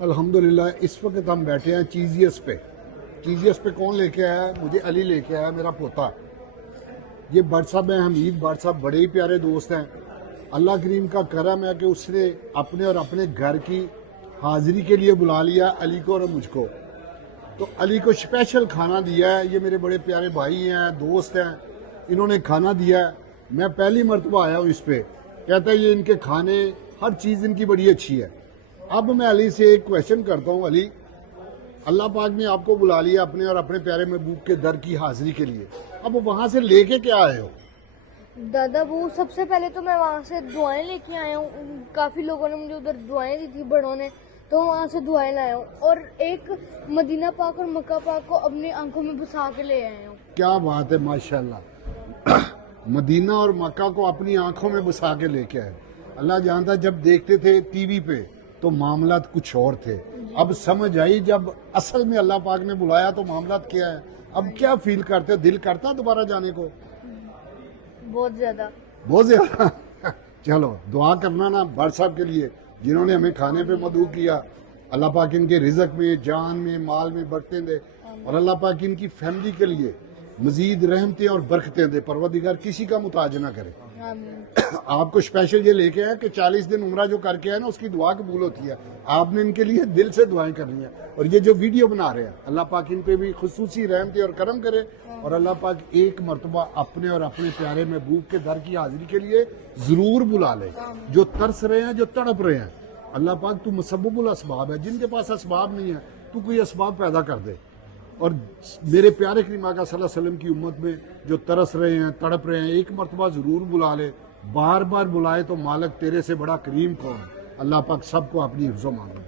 الحمدللہ اس وقت ہم بیٹھے ہیں چیزیس پہ. چیزیس پہ کون لے کے آیا؟ مجھے علی لے کے آیا، میرا پوتا. یہ بٹ صاحب ہیں، حمید بٹ صاحب، بڑے ہی پیارے دوست ہیں. اللہ کریم کا کرم ہے کہ اس نے اپنے اور اپنے گھر کی حاضری کے لیے بلا لیا علی کو اور مجھ کو. تو علی کو اسپیشل کھانا دیا ہے. یہ میرے بڑے پیارے بھائی ہیں، دوست ہیں، انہوں نے کھانا دیا ہے. میں پہلی مرتبہ آیا ہوں اس پہ. کہتا ہے یہ ان کے کھانے، ہر چیز ان کی بڑی اچھی ہے. اب میں علی سے ایک کویشچن کرتا ہوں. علی، اللہ پاک نے آپ کو بلا لیا اپنے اور اپنے پیارے محبوب کے در کی حاضری کے لیے. اب وہاں سے لے کے کیا آئے ہو؟ دادا وہ سب سے پہلے تو میں وہاں سے دعائیں لے کے آیا ہوں. کافی لوگوں نے مجھے ادھر دعائیں دی تھی، بڑوں نے، تو وہاں سے دعائیں لایا ہوں. اور ایک مدینہ پاک اور مکہ پاک کو اپنی آنکھوں میں بسا کے لے آیا ہوں. کیا بات ہے، ماشاءاللہ. مدینہ اور مکہ کو اپنی آنکھوں میں بسا کے لے کے آئے. اللہ جانتا، جب دیکھتے تھے ٹی وی پہ تو معاملات کچھ اور تھے. اب سمجھ آئی جب اصل میں اللہ پاک نے بلایا تو معاملات کیا ہے. اب کیا فیل کرتے ہو؟ دل کرتا دوبارہ جانے کو؟ بہت زیادہ. بہت زیادہ. چلو دعا کرنا نا بٹ صاحب کے لیے جنہوں نے ہمیں کھانے پہ مدعو کیا. اللہ پاک ان کے رزق میں، جان میں، مال میں برکتیں دے، اور اللہ پاک ان کی فیملی کے لیے مزید رحمتیں اور برکتیں دے. پروردگار کسی کا محتاج نہ کرے. آمین. آپ کو اسپیشل یہ لے کے آئے کہ 40 دن عمرہ جو کر کے آئے نا اس کی دعا قبول ہوتی ہے. آپ نے ان کے لیے دل سے دعائیں کرنی ہیں. اور یہ جو ویڈیو بنا رہے ہیں، اللہ پاک ان پہ بھی خصوصی رحمتیں اور کرم کرے. اور اللہ پاک ایک مرتبہ اپنے اور اپنے پیارے محبوب کے در کی حاضری کے لیے ضرور بلا لے. جو ترس رہے ہیں، جو تڑپ رہے ہیں، اللہ پاک تو مسبب الاسباب ہے. جن کے پاس اسباب نہیں ہے تو کوئی اسباب پیدا کر دے. اور میرے پیارے کریم آقا صلی اللہ علیہ وسلم کی امت میں جو ترس رہے ہیں، تڑپ رہے ہیں، ایک مرتبہ ضرور بلا لے. بار بار بلائے تو مالک تیرے سے بڑا کریم کون ہے. اللہ پاک سب کو اپنی حفظ و مان میں.